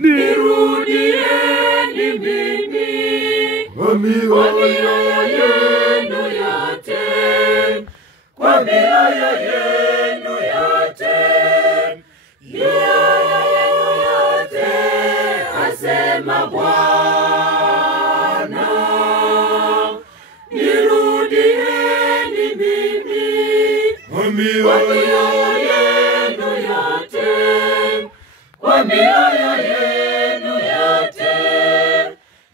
nirudieni mimi kwa mioyo yenu yote, kwa mioyo yenu yote, mioyo yenu yote, asema Bwana. Nirudieni mimi kwa mioyo yenu yote, kwa mioyo yenu yote,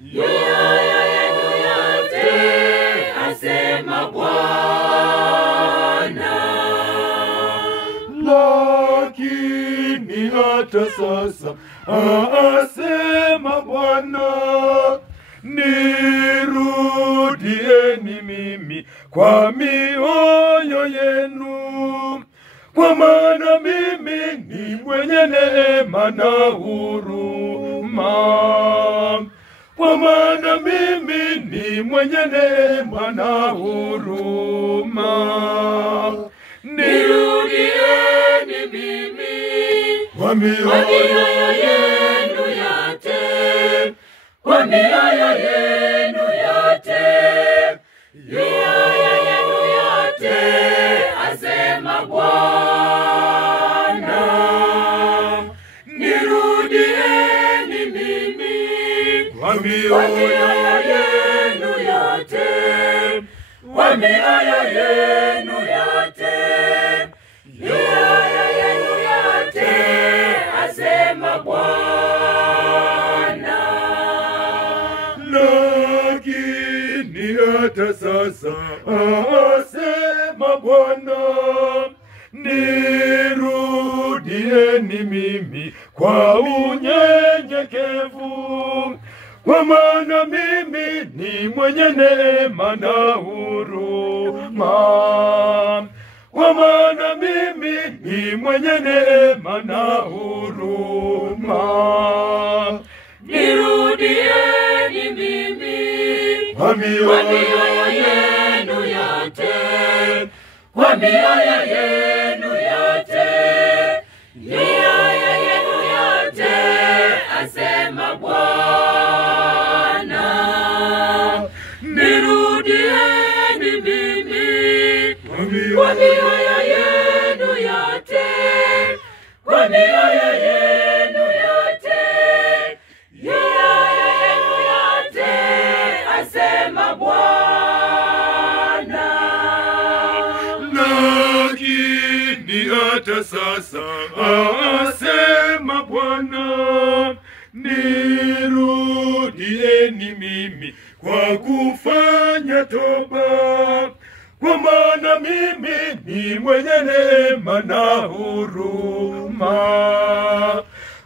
mioyo yenu yote, asema Bwana. Lakini hata sasa, asema Bwana, nirudieni mimi kwa mioyo yenu, kwa maana mimi ni mwenye neema na huruma. Kwa maana mimi ni mwenye neema na huruma. Nirudieni mimi kwa mioyo yenu yote, kwa mioyo yenu yote, mioyo yenu yote, asema Bwana. Nirudieni mimi kwa mioyo yenu yote, kwa mioyo yenu yote, mioyo yenu yote, asema Bwana. Lakini hata sasa, asema Bwana, nirudieni mimi kwa unyenyekevu, kwa maana mimi ni mwenye neema na huruma. Kwa maana mimi ni mwenye neema na huruma. Nirudieni mimi kwa mioyo yenu yote, kwa mioyo yenu yote, mioyo yenu yote, asema Bwana. Nirudieni mimi kwa mioyo yenu yote, kwa mioyo yenu yote, mioyo yenu yote, asema Bwana. Lakini hata sasa, asema Bwana, nirudieni mimi kwa kufanya toba, kwa maana mimi ni mwenye neema na huruma.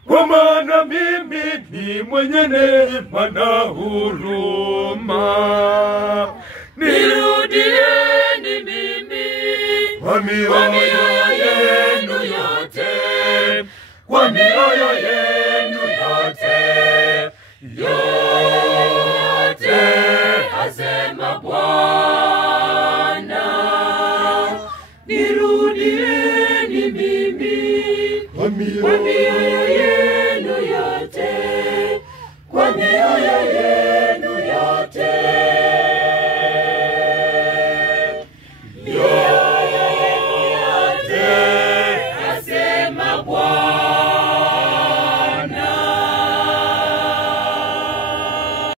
Kwa maana mimi ni mwenye neema na huruma. Nirudieni mimi kwa mioyo yenu yote, kwa mioyo yenu